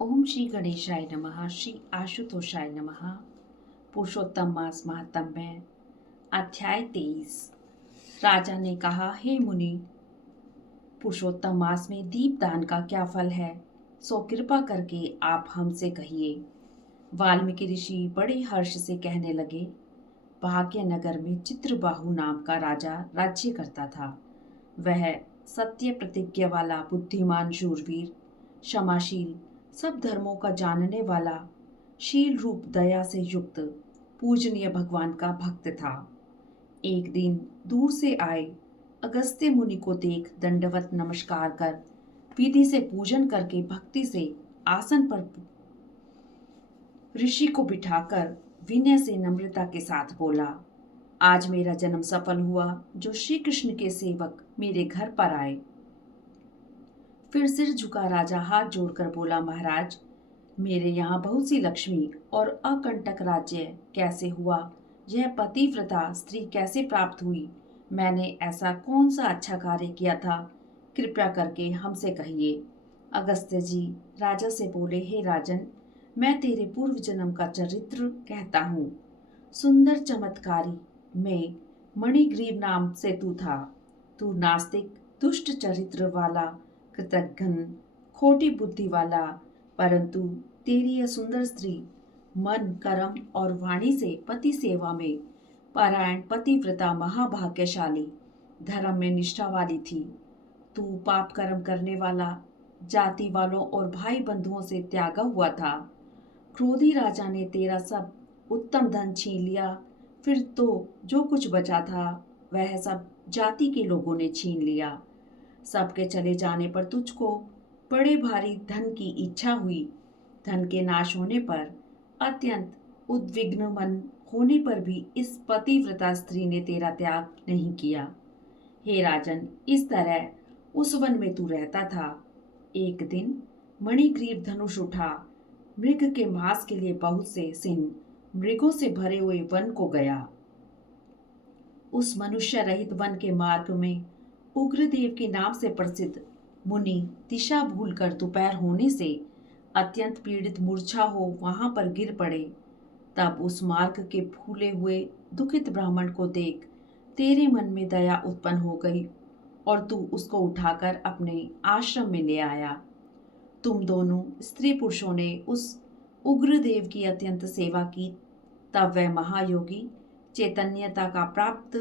ओम श्री गणेशाय नमः। श्री आशुतोषाय नमः। पुरुषोत्तम मास महात्म्य अध्याय 23। राजा ने कहा, हे मुनि, पुरुषोत्तम मास में दीपदान का क्या फल है, सो कृपा करके आप हमसे कहिए। वाल्मीकि ऋषि बड़े हर्ष से कहने लगे, भाग्यनगर में चित्रबाहु नाम का राजा राज्य करता था। वह सत्य प्रतिज्ञा वाला, बुद्धिमान, शूरवीर, क्षमाशील, सब धर्मों का जानने वाला, शील रूप दया से युक्त, पूजनीय भगवान का भक्त था। एक दिन दूर से आए अगस्त्य मुनि को देख दंडवत नमस्कार कर विधि से पूजन करके भक्ति से आसन पर ऋषि को बिठाकर विनय से नम्रता के साथ बोला, आज मेरा जन्म सफल हुआ जो श्री कृष्ण के सेवक मेरे घर पर आए। फिर सिर झुका राजा हाथ जोड़कर बोला, महाराज, मेरे यहाँ बहुत सी लक्ष्मी और अकंटक राज्य कैसे हुआ, यह पतिव्रता स्त्री कैसे प्राप्त हुई, मैंने ऐसा कौन सा अच्छा कार्य किया था, कृपया करके हमसे कहिए। अगस्त्य जी राजा से बोले, हे राजन, मैं तेरे पूर्व जन्म का चरित्र कहता हूँ। सुंदर चमत्कारी में मणिग्रीव नाम से तू था। तू नास्तिक, दुष्ट चरित्र वाला, कृतघ्न, खोटी बुद्धि वाला, परंतु तेरी यह सुंदर स्त्री मन, कर्म और वाणी से पति सेवा में परायण, पतिव्रता, महाभाग्यशाली, धर्म में निष्ठा वाली थी। तू पाप कर्म करने वाला, जाति वालों और भाई बंधुओं से त्यागा हुआ था। क्रोधी राजा ने तेरा सब उत्तम धन छीन लिया, फिर तो जो कुछ बचा था वह सब जाति के लोगों ने छीन लिया। सबके चले जाने पर तुझको बड़े भारी धन की इच्छा हुई। धन के नाश होने पर अत्यंत उद्विग्न मन होने पर भी इस पतिव्रता स्त्री ने तेरा त्याग नहीं किया। हे राजन, इस तरह उस वन में तू रहता था। एक दिन मणिग्रीव धनुष उठा, मृग के मांस के लिए बहुत से सिंह मृगों से भरे हुए वन को गया। उस मनुष्य रहित वन के मार्ग में उग्रदेव के नाम से प्रसिद्ध मुनि दिशा भूलकर दोपहर होने से अत्यंत पीड़ित मूर्छा हो वहां पर गिर पड़े। तब उस मार्ग के फूले हुए दुखित ब्राह्मण को देख तेरे मन में दया उत्पन्न हो गई और तू उसको उठाकर अपने आश्रम में ले आया। तुम दोनों स्त्री पुरुषों ने उस उग्रदेव की अत्यंत सेवा की। तब वह महायोगी चैतन्यता का प्राप्त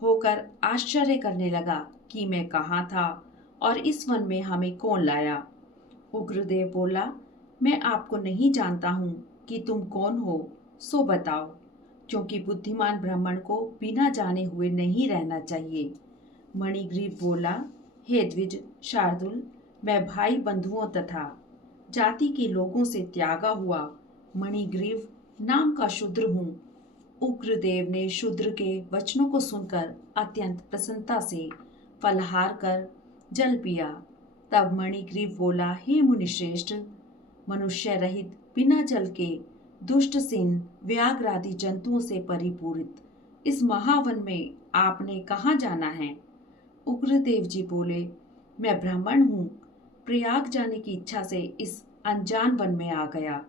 होकर आश्चर्य करने लगा कि मैं कहाँ था और इस वन में हमें कौन लाया। उग्रदेव बोला, मैं आपको नहीं जानता हूँ कि तुम कौन हो, सो बताओ, क्योंकि बुद्धिमान ब्राह्मण को बिना जाने हुए नहीं रहना चाहिए। मणिग्रीव बोला, हे द्विज शार्दुल, मैं भाई बंधुओं तथा जाति के लोगों से त्यागा हुआ मणिग्रीव नाम का शूद्र हूँ। उग्रदेव ने शूद्र के वचनों को सुनकर अत्यंत प्रसन्नता से फलहार कर जल पिया। तब मणिग्रीव बोला, हे मुनिश्रेष्ठ, मनुष्य रहित बिना जल के दुष्ट सिंह, व्याघ्र आदि जंतुओं से परिपूरित इस महावन में आपने कहाँ जाना है। उग्रदेव जी बोले, मैं ब्राह्मण हूँ, प्रयाग जाने की इच्छा से इस अनजान वन में आ गया।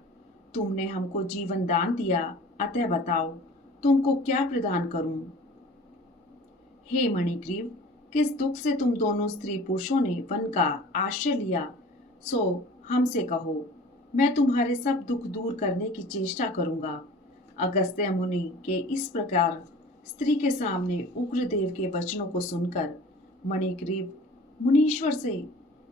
तुमने हमको जीवन दान दिया, अतः बताओ तुमको क्या प्रदान करूं। हे मणिग्रीव, किस दुख से तुम दोनों स्त्री पुरुषों ने वन का आश्रय लिया, सो हमसे कहो, मैं तुम्हारे सब दुख दूर करने की चेष्टा करूंगा। अगस्त्य मुनि के इस प्रकार स्त्री के सामने उग्रदेव के वचनों को सुनकर मणिग्रीव मुनीश्वर से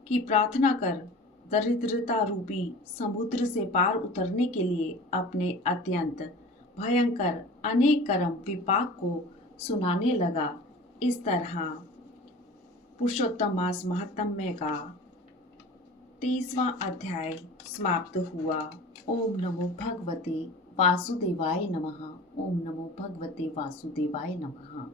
की प्रार्थना कर दरिद्रता रूपी समुद्र से पार उतरने के लिए अपने अत्यंत भयंकर अनेक कर्म विपाक को सुनाने लगा। इस तरह पुरुषोत्तम मास महात्म्य का 23वां अध्याय समाप्त हुआ। ओम नमो भगवते वासुदेवाय नमः। ओम नमो भगवते वासुदेवाय नमः।